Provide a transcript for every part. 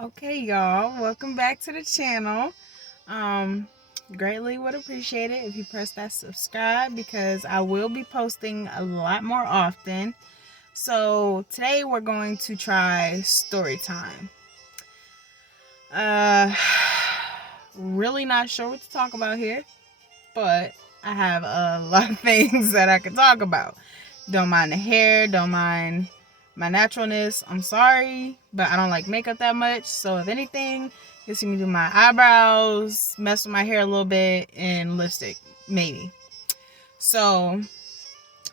Okay, y'all, welcome back to the channel. Um, Greatly would appreciate it if you press that subscribe because I will be posting a lot more often. So today we're going to try story time. Uh, really not sure what to talk about here, but I have a lot of things that I could talk about. Don't mind the hair, don't mind my naturalness. I'm sorry, but I don't like makeup that much. So if anything, you'll see me do my eyebrows, mess with my hair a little bit, and lipstick, maybe. So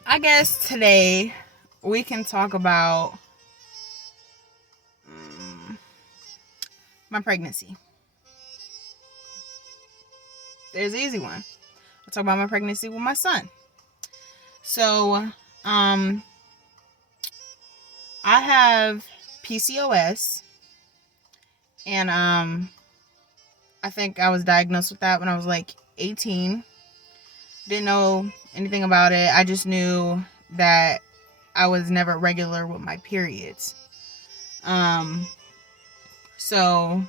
I guess today we can talk about my pregnancy. There's an easy one. I'll talk about my pregnancy with my son. So, I have PCOS, and I think I was diagnosed with that when I was like 18. Didn't know anything about it. I just knew that I was never regular with my periods. So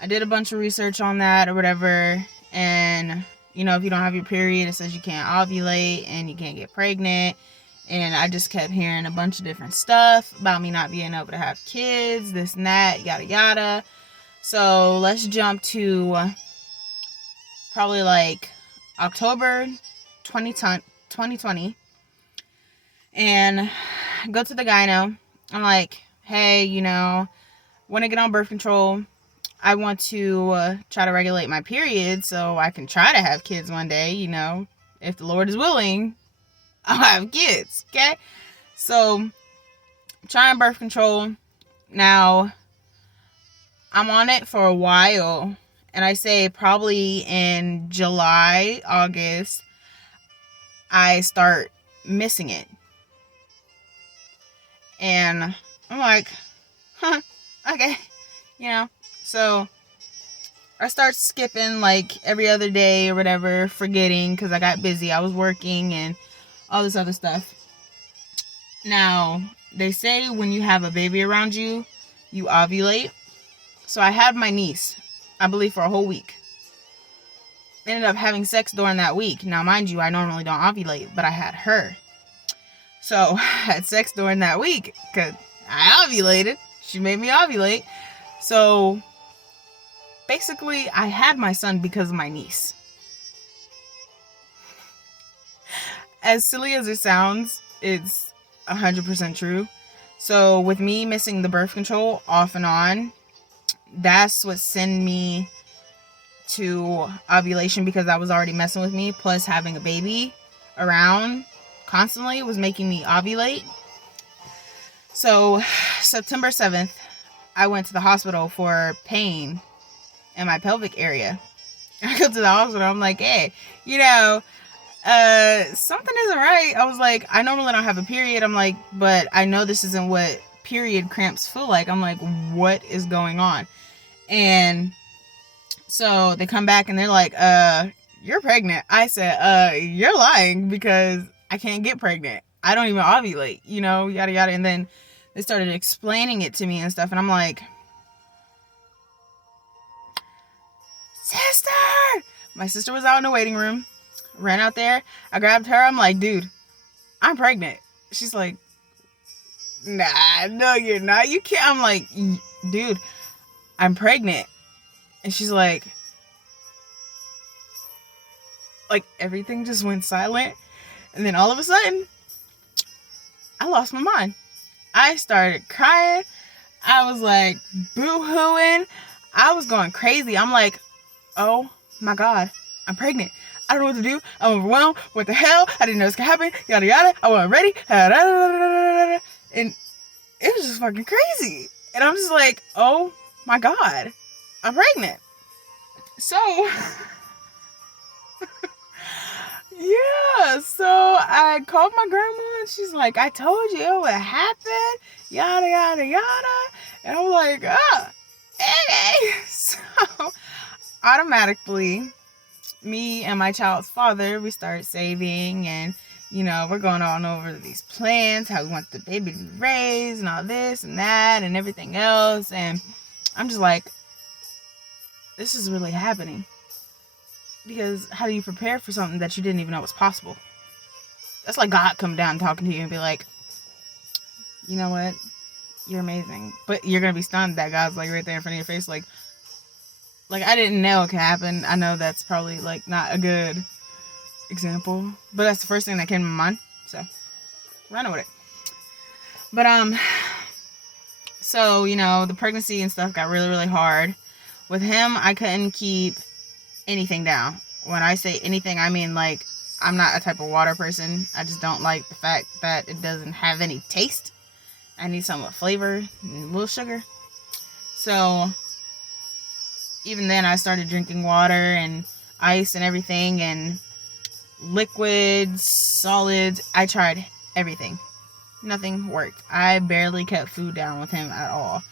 I did a bunch of research on that or whatever, and if you don't have your period, it says you can't ovulate and you can't get pregnant. And I just kept hearing a bunch of different stuff about me not being able to have kids, this and that, yada yada. So let's jump to probably like October 2020 and go to the gyno. I'm like, hey, want to get on birth control. I want to try to regulate my period so I can try to have kids one day, if the Lord is willing, I'll have kids, okay? So, trying birth control. Now, I'm on it for a while, and I say probably in July, August, I start missing it. And I'm like, okay, So I start skipping like every other day or whatever, forgetting because I got busy. I was working and all this other stuff. Now, they say when you have a baby around you, you ovulate. So I had my niece, I believe, for a whole week. Ended up having sex during that week. Now, mind you, I normally don't ovulate, but I had her. So I had sex during that week because I ovulated. She made me ovulate. So basically, I had my son because of my niece. As silly as it sounds, it's 100% true. So with me missing the birth control off and on, that's what sent me to ovulation, because I was already messing with me. Plus having a baby around constantly was making me ovulate. So September 7th, I went to the hospital for pain in my pelvic area. I go to the hospital. I'm like, hey, something isn't right. I was like, I normally don't have a period. I'm like, but I know this isn't what period cramps feel like. I'm like, what is going on? And so they come back and they're like, you're pregnant. I said, you're lying because I can't get pregnant. I don't even ovulate, yada yada. And then they started explaining it to me and stuff. And I'm like, sister! My sister was out in the waiting room. Ran out there. I grabbed her. I'm like, dude, I'm pregnant. She's like, nah, no, you're not. You can't. I'm like, dude, I'm pregnant. And she's like everything just went silent. And then all of a sudden, I lost my mind. I started crying. I was like boo-hooing. I was going crazy. I'm like, oh my God, I'm pregnant. I don't know what to do. I'm overwhelmed. What the hell? I didn't know this could happen. Yada yada. I wasn't ready. And it was just fucking crazy. And I'm just like, oh my God, I'm pregnant. So, yeah. So I called my grandma and she's like, I told you it would happen. Yada yada yada. And I'm like, okay. So automatically, me and my child's father, we start saving, and we're going on over these plans, how we want the baby to be raised and all this and that and everything else. And I'm just like, this is really happening. Because how do you prepare for something that you didn't even know was possible? That's like God coming down talking to you and be like, you know what? You're amazing. But you're going to be stunned that God's like right there in front of your face. Like I didn't know it could happen. I know that's probably like not a good example, but that's the first thing that came to my mind. So run with it. But so the pregnancy and stuff got really, really hard. With him, I couldn't keep anything down. When I say anything, I mean like I'm not a type of water person. I just don't like the fact that it doesn't have any taste. I need some with flavor and a little sugar. So even then I started drinking water and ice and everything and liquids, solids. I tried everything. Nothing worked. I barely kept food down with him at all.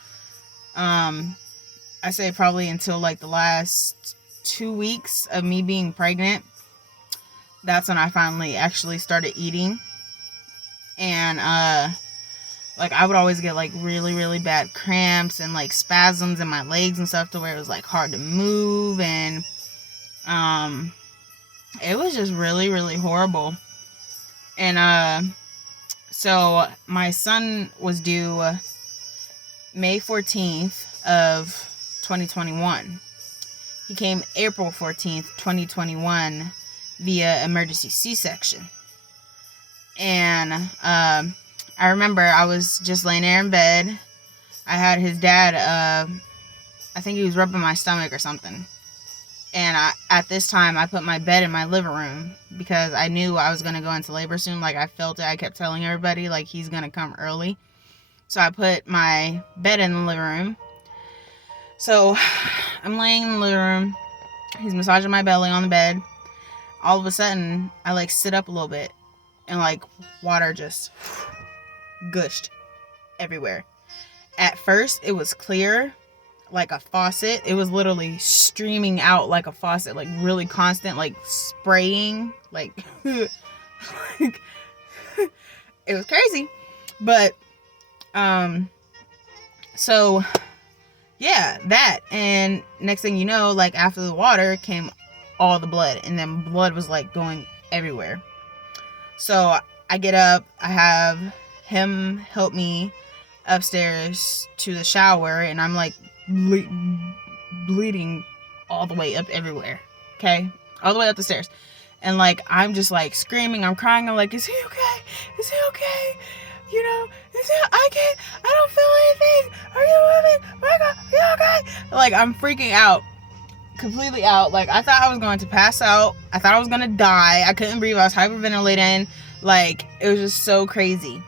I say probably until like the last 2 weeks of me being pregnant. That's when I finally actually started eating. And like I would always get like really, really bad cramps and like spasms in my legs and stuff to where it was like hard to move, and it was just really, really horrible. And so my son was due May 14th of 2021. He came April 14th, 2021 via emergency C-section. And I remember I was just laying there in bed. I had his dad, I think he was rubbing my stomach or something. And at this time, I put my bed in my living room because I knew I was going to go into labor soon. Like, I felt it. I kept telling everybody, like, he's going to come early. So I put my bed in the living room. So I'm laying in the living room. He's massaging my belly on the bed. All of a sudden, I, like, sit up a little bit. And, like, water just gushed everywhere. At first, it was clear, like a faucet. It was literally streaming out like a faucet, like really constant, like spraying, like, like it was crazy. But, so, yeah, that. And next thing you know, like, after the water came all the blood. And then blood was, like, going everywhere. So I get up, I have him help me upstairs to the shower, and I'm like bleeding all the way up everywhere. Okay? All the way up the stairs. And like, I'm just like screaming, I'm crying, I'm like, is he okay? Is he okay? I don't feel anything. Are you moving? My God, are you okay? Like, I'm freaking out. Completely out. Like, I thought I was going to pass out. I thought I was going to die. I couldn't breathe. I was hyperventilating. Like, it was just so crazy.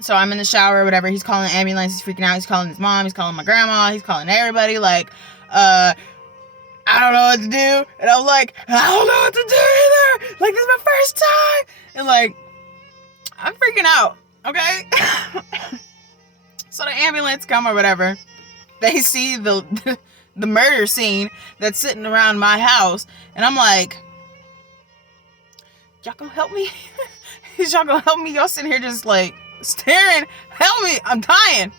So I'm in the shower or whatever. He's calling the ambulance. He's freaking out. He's calling his mom. He's calling my grandma. He's calling everybody. Like, I don't know what to do. And I'm like, I don't know what to do either. Like, this is my first time. And like, I'm freaking out. Okay? So the ambulance come or whatever. They see the murder scene that's sitting around my house. And I'm like, y'all gonna help me? Y'all gonna help me? Y'all sitting here just like staring. Help me. I'm dying.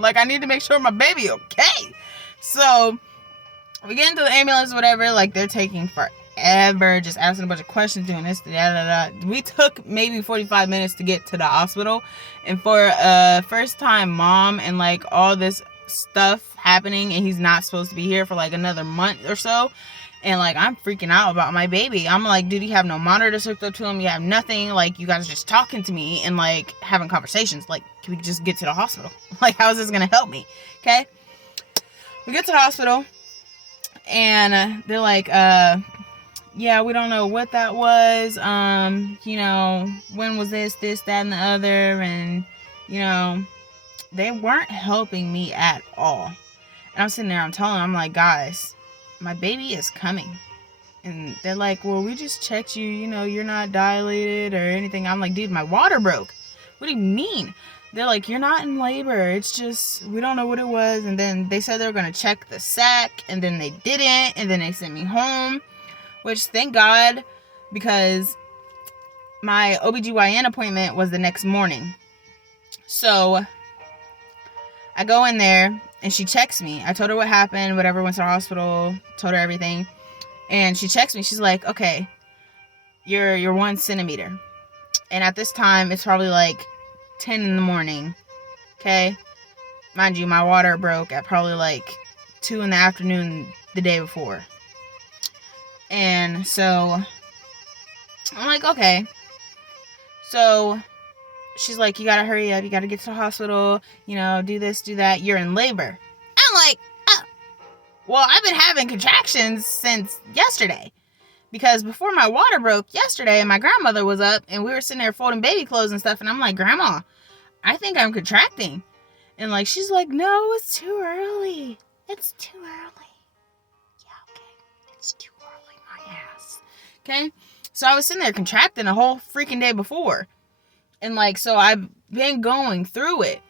Like, I need to make sure my baby okay. So we get into the ambulance or whatever. Like, they're taking forever, just asking a bunch of questions, doing this, da. We took maybe 45 minutes to get to the hospital. And for a first time mom and like all this stuff happening, and he's not supposed to be here for like another month or so, and like, I'm freaking out about my baby. I'm like, dude, you have no monitors hooked up to him, you have nothing. Like, you guys are just talking to me and like having conversations. Like, can we just get to the hospital? Like, how is this gonna help me? Okay, we get to the hospital and they're like, yeah, we don't know what that was. When was this, that, and the other, and they weren't helping me at all. And I'm sitting there, I'm telling them, I'm like, guys, my baby is coming. And they're like, well, we just checked you, you're not dilated or anything. I'm like, dude, my water broke. What do you mean? They're like, you're not in labor. It's just, we don't know what it was. And then they said they were going to check the sac, and then they didn't. And then they sent me home, which thank God, because my OBGYN appointment was the next morning. So I go in there, and she checks me. I told her what happened, whatever, went to the hospital, told her everything. And she checks me. She's like, okay, you're 1 centimeter. And at this time, it's probably like 10 in the morning. Okay? Mind you, my water broke at probably like 2 in the afternoon the day before. And so I'm like, okay. So she's like, you gotta hurry up. You gotta get to the hospital. You know, do this, do that. You're in labor. I'm like, well, I've been having contractions since yesterday. Because before my water broke yesterday, my grandmother was up and we were sitting there folding baby clothes and stuff. And I'm like, Grandma, I think I'm contracting. And like, she's like, no, it's too early. It's too early. Yeah, okay. It's too early, my ass. Okay. So I was sitting there contracting the whole freaking day before. And like, so I've been going through it.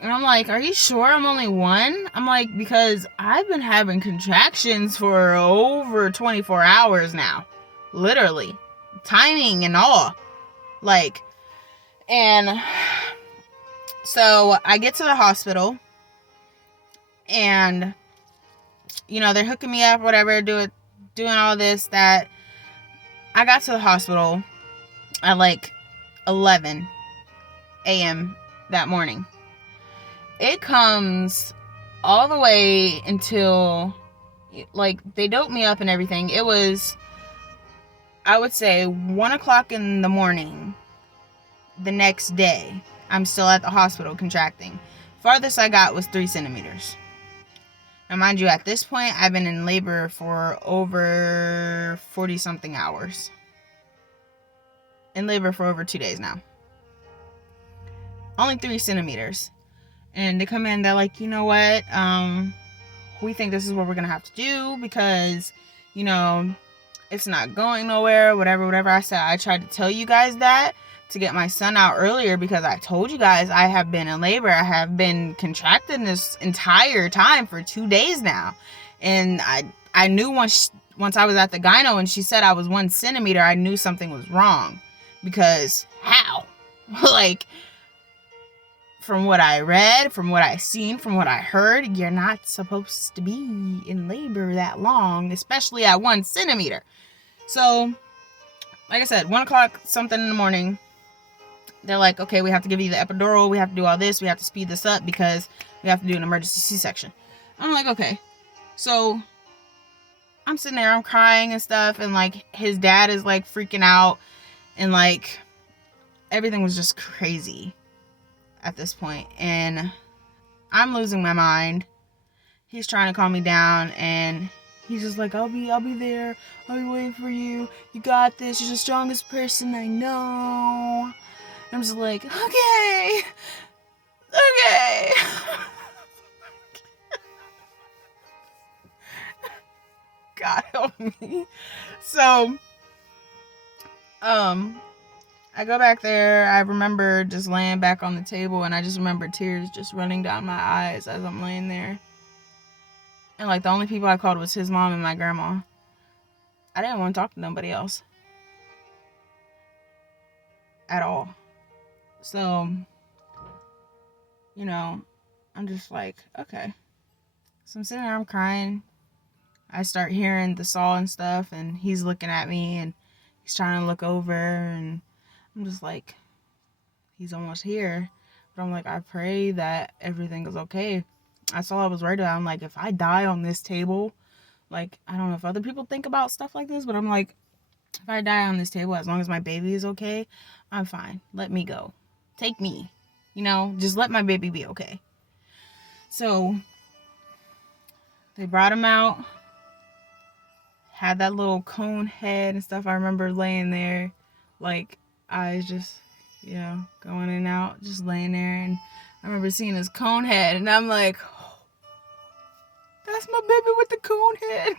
And I'm like, are you sure I'm only 1? I'm like, because I've been having contractions for over 24 hours now. Literally. Timing and all. Like, and so I get to the hospital. And, you know, they're hooking me up, whatever, doing all this, that. I got to the hospital at like 11 a.m. that morning. It comes all the way until, like, they doped me up and everything. It was, I would say, 1 o'clock in the morning the next day. I'm still at the hospital contracting. Farthest I got was 3 centimeters. Now, mind you, at this point, I've been in labor for over 40-something hours. In labor for over 2 days now. Only 3 centimeters. And they come in, they're like, you know what, we think this is what we're going to have to do because, you know, it's not going nowhere, whatever. I said, I tried to tell you guys that to get my son out earlier because I told you guys I have been in labor. I have been contracting this entire time for 2 days now. And I knew once I was at the gyno and she said I was 1 centimeter, I knew something was wrong. Because how? Like, from what I read, from what I seen, from what I heard, you're not supposed to be in labor that long, especially at 1 centimeter. So, like I said, 1 o'clock something in the morning, they're like, okay, we have to give you the epidural, we have to do all this, we have to speed this up because we have to do an emergency C-section. I'm like, okay. So, I'm sitting there, I'm crying and stuff, and like, his dad is like freaking out, and like, everything was just crazy at this point, and I'm losing my mind. He's trying to calm me down, and he's just like, I'll be there. I'll be waiting for you. You got this. You're the strongest person I know. I'm just like, okay. God help me. So, I go back there. I remember just laying back on the table, and I just remember tears just running down my eyes as I'm laying there. And like, the only people I called was his mom and my grandma. I didn't want to talk to nobody else at all. So, you know, I'm just like, okay. So I'm sitting there, I'm crying. I start hearing the saw and stuff, and he's looking at me, and he's trying to look over, and I'm just like, he's almost here. But I'm like, I pray that everything is okay. That's all I was worried about. I'm like, if I die on this table, like, I don't know if other people think about stuff like this, but I'm like, if I die on this table, as long as my baby is okay, I'm fine. Let me go. Take me. You know, just let my baby be okay. So, they brought him out. Had that little cone head and stuff. I remember laying there, like, eyes just, you know, going in and out, just laying there. And I remember seeing his cone head, and I'm like, oh, that's my baby with the cone head.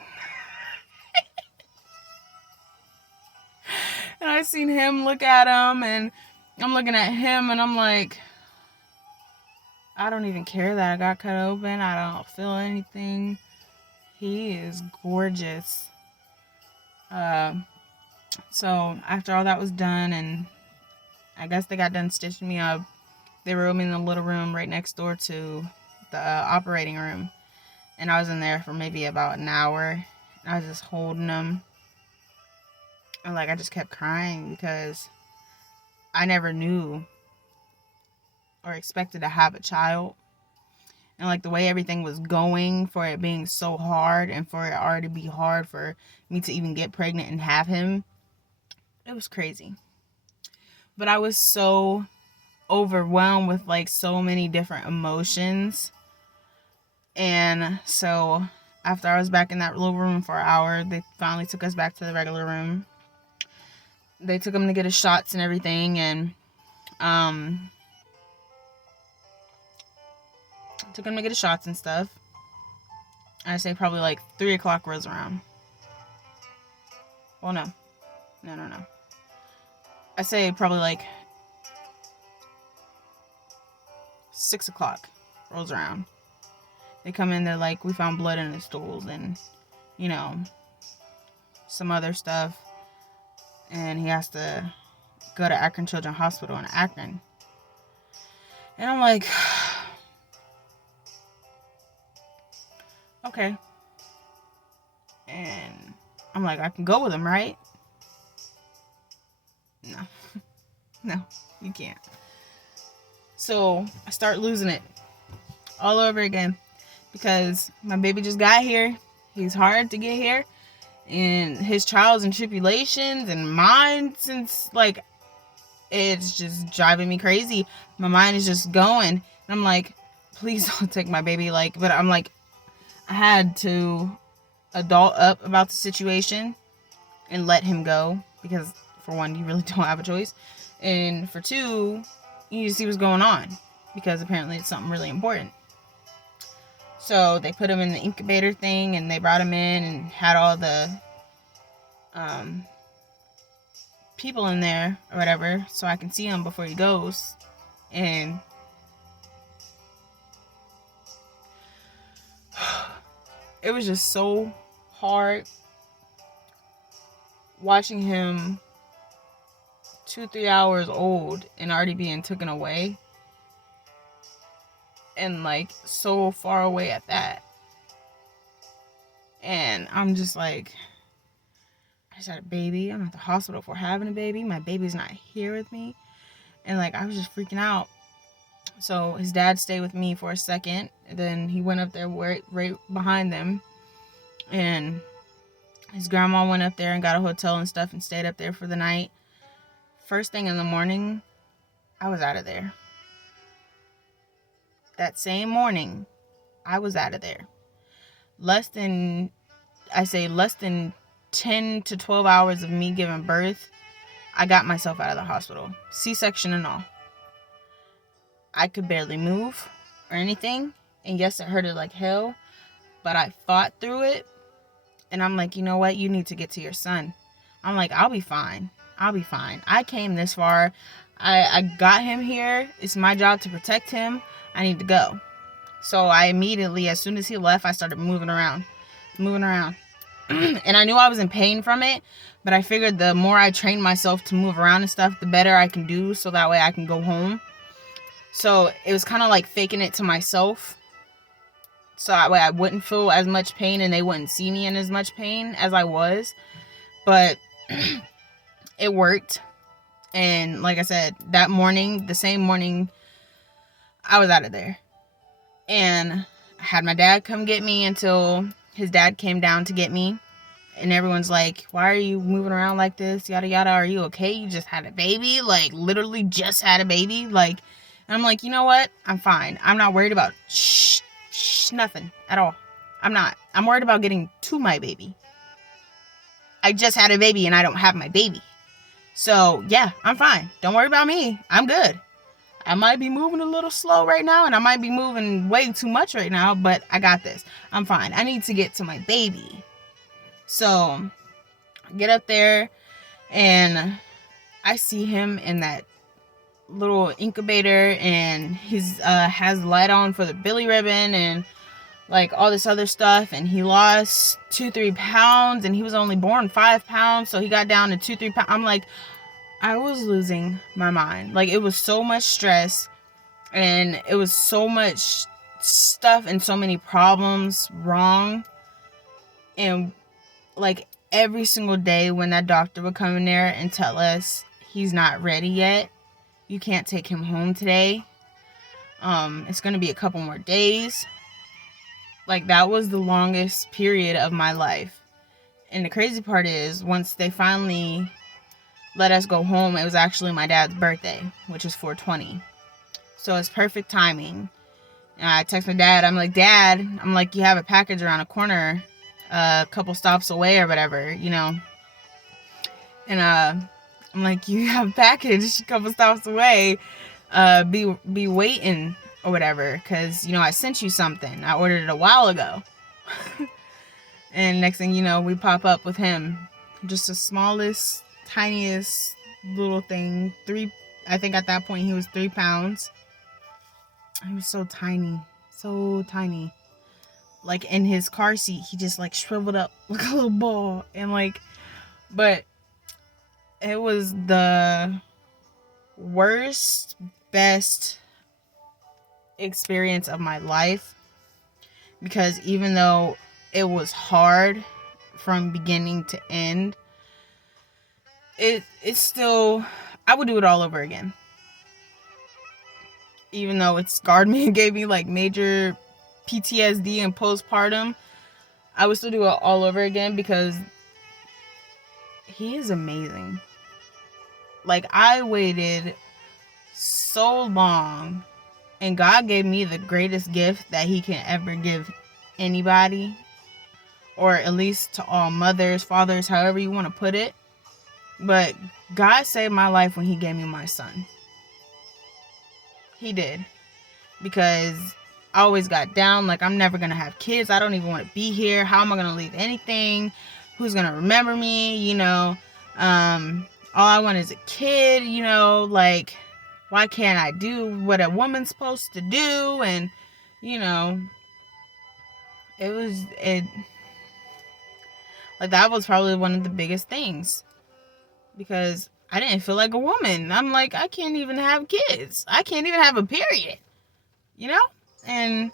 And I seen him look at him, and I'm looking at him, and I'm like, I don't even care that I got cut open. I don't feel anything. He is gorgeous. So after all that was done, and I guess they got done stitching me up, they wrote me in the little room right next door to the operating room. And I was in there for maybe about an hour. And I was just holding him. And like, I just kept crying because I never knew or expected to have a child. And like the way everything was going, for it being so hard and for it already be hard for me to even get pregnant and have him, it was crazy. But I was so overwhelmed with like so many different emotions. And so after I was back in that little room for an hour, they finally took us back to the regular room. They took him to get his shots and everything, and took him to get his shots and stuff. I say probably like 3 o'clock rolls around. Well, no. I say probably like 6 o'clock rolls around. They come in, they're like, we found blood in his stools and, you know, some other stuff. And he has to go to Akron Children's Hospital in Akron. And I'm like, okay. And I'm like, I can go with him, right? No. No, you can't. So I start losing it all over again because my baby just got here. He's hard to get here. And his trials and tribulations and mine, since like, it's just driving me crazy. My mind is just going. And I'm like, please don't take my baby. Like, but I'm like, I had to adult up about the situation and let him go. Because for one, you really don't have a choice. And for two, you need to see what's going on. Because apparently it's something really important. So they put him in the incubator thing and they brought him in and had all the people in there or whatever so I can see him before he goes. And it was just so hard watching him 2-3 hours old and already being taken away. And like so far away at that. And I'm just like, I just had a baby. I'm at the hospital for having a baby. My baby's not here with me. And like, I was just freaking out. So his dad stayed with me for a second. And then he went up there right behind them. And his grandma went up there and got a hotel and stuff and stayed up there for the night. First thing in the morning, I was out of there. That same morning, I was out of there. Less than 10 to 12 hours of me giving birth, I got myself out of the hospital. C-section and all. I could barely move or anything. And yes, it hurted like hell. But I fought through it. And I'm like, you know what? You need to get to your son. I'm like, I'll be fine. I came this far. I got him here. It's my job to protect him. I need to go. So I immediately, as soon as he left, I started moving around. And I knew I was in pain from it, but I figured the more I trained myself to move around and stuff, the better I can do, so that way I can go home. So it was kind of like faking it to myself, so that way I wouldn't feel as much pain and they wouldn't see me in as much pain as I was. But it worked. And like I said, that morning, the same morning, I was out of there. And I had my dad come get me until his dad came down to get me. And everyone's like, why are you moving around like this? Yada, yada. Are you okay? You just had a baby? Like, literally just had a baby? Like, and I'm like, you know what? I'm fine. I'm not worried about nothing at all. I'm not. I'm worried about getting to my baby. I just had a baby and I don't have my baby. So, yeah, I'm fine. Don't worry about me. I'm good. I might be moving a little slow right now, and I might be moving way too much right now, but I got this. I'm fine. I need to get to my baby. So, I get up there, and I see him in that little incubator, and he's has light on for the billy ribbon, and like all this other stuff, and he lost 2-3 pounds, and he was only born 5 pounds, so he got down to 2-3 pounds. I'm like, I was losing my mind. Like, it was so much stress, and it was so much stuff and so many problems wrong. And like every single day when that doctor would come in there and tell us he's not ready yet, you can't take him home today, it's going to be a couple more days. Like, that was the longest period of my life. And the crazy part is, once they finally let us go home, it was actually my dad's birthday, which is 4/20. So it's perfect timing. And I text my dad. I'm like, Dad, you have a package around the corner, a couple stops away or whatever, you know. And I'm like, you have a package a couple stops away. Be waiting or whatever, because, you know, I sent you something. I ordered it a while ago. And next thing you know, we pop up with him. Just the smallest, tiniest little thing. I think at that point he was 3 pounds. He was so tiny. So tiny. Like, in his car seat, he just, like, shriveled up like a little ball. And, like, but it was the worst, best experience of my life. Because even though it was hard from beginning to end, it's still, I would do it all over again. Even though it scarred me and gave me like major PTSD and postpartum, I would still do it all over again because he is amazing. Like, I waited so long, and God gave me the greatest gift that he can ever give anybody, or at least to all mothers, fathers, however you want to put it. But God saved my life when he gave me my son. He did. Because I always got down, like, I'm never going to have kids. I don't even want to be here. How am I going to leave anything? Who's going to remember me? You know, all I want is a kid, you know, like, why can't I do what a woman's supposed to do? And, you know, like, that was probably one of the biggest things, because I didn't feel like a woman. I'm like, I can't even have kids. I can't even have a period, you know? And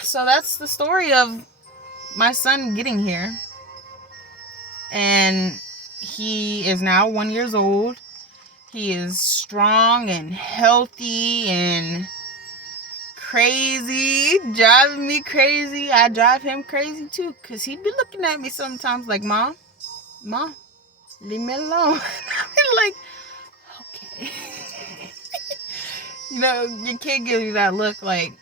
so that's the story of my son getting here. And he is now 1 year old. He is strong and healthy and crazy, driving me crazy. I drive him crazy too, because he'd be looking at me sometimes like, Mom, leave me alone. I'm like, okay. You know, your kid gives you that look like,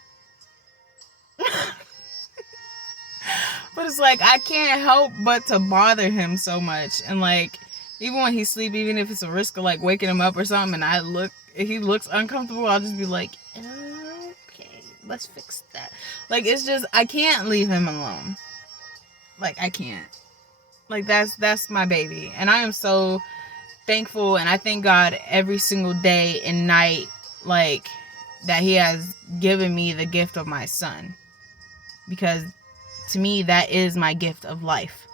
but it's like, I can't help but to bother him so much. And like, even when he's asleep, even if it's a risk of like waking him up or something, and if he looks uncomfortable, I'll just be like, okay, let's fix that. Like, it's just, I can't leave him alone. Like, I can't. Like, that's my baby. And I am so thankful, and I thank God every single day and night, like, that he has given me the gift of my son. Because to me, that is my gift of life.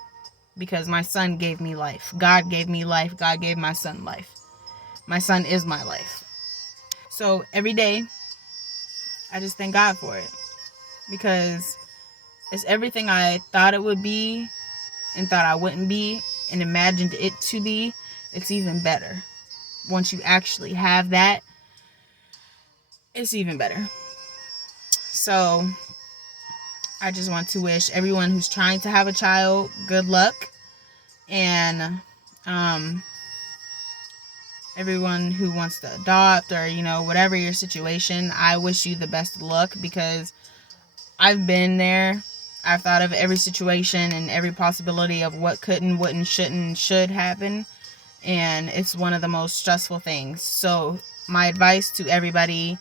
Because my son gave me life. God gave me life. God gave my son life. My son is my life. So every day, I just thank God for it. Because it's everything I thought it would be and thought I wouldn't be and imagined it to be. It's even better. Once you actually have that, it's even better. So I just want to wish everyone who's trying to have a child good luck. And everyone who wants to adopt, or, you know, whatever your situation, I wish you the best of luck, because I've been there. I've thought of every situation and every possibility of what couldn't, wouldn't, shouldn't, should happen. And it's one of the most stressful things. So my advice to everybody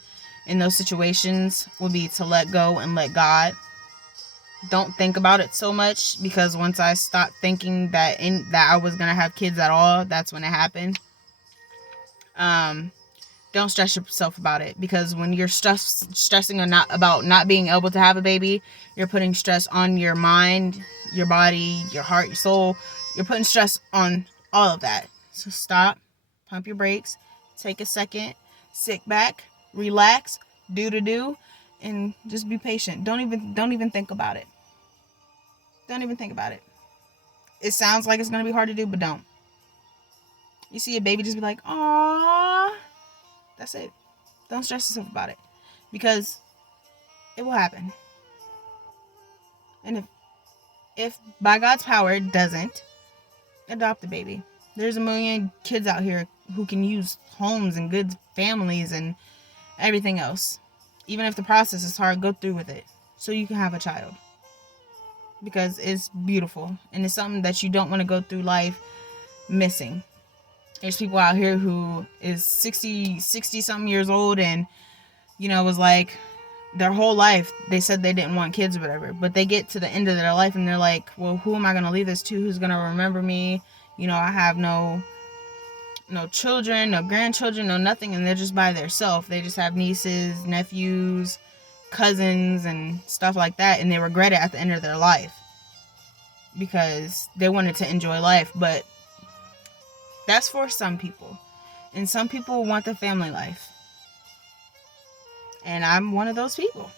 in those situations would be to let go and let God. Don't think about it so much, because once I stopped thinking that I was gonna have kids at all, that's when it happened. Don't stress yourself about it, because when you're stressing about not being able to have a baby, you're putting stress on your mind, your body, your heart, your soul. You're putting stress on all of that. So stop, pump your brakes, take a second, sit back, relax, do, and just be patient. Don't even think about it. Don't even think about it. It sounds like it's going to be hard to do, but don't. You see a baby, just be like, "Aww." That's it. Don't stress yourself about it, because it will happen. And if by God's power it doesn't, adopt a baby. There's a million kids out here who can use homes and good families and everything else. Even if the process is hard, go through with it so you can have a child, because it's beautiful and it's something that you don't want to go through life missing. There's people out here who is 60 something years old and, was like, their whole life they said they didn't want kids or whatever, but they get to the end of their life and they're like, well, who am I going to leave this to? Who's going to remember me? I have no children, no grandchildren, no nothing, and they're just by themselves. They just have nieces, nephews, cousins, and stuff like that, and they regret it at the end of their life because they wanted to enjoy life. But that's for some people, and some people want the family life, and I'm one of those people.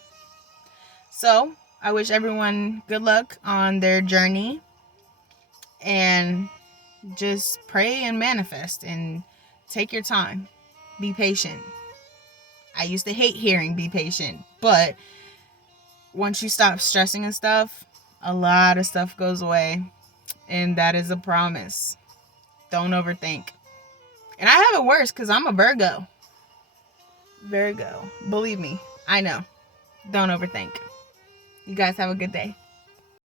So I wish everyone good luck on their journey, and just pray and manifest and take your time. Be patient. I used to hate hearing be patient, but once you stop stressing and stuff, a lot of stuff goes away, and that is a promise. Don't overthink. And I have it worse because I'm a Virgo. Believe me, I know. Don't overthink. You guys have a good day.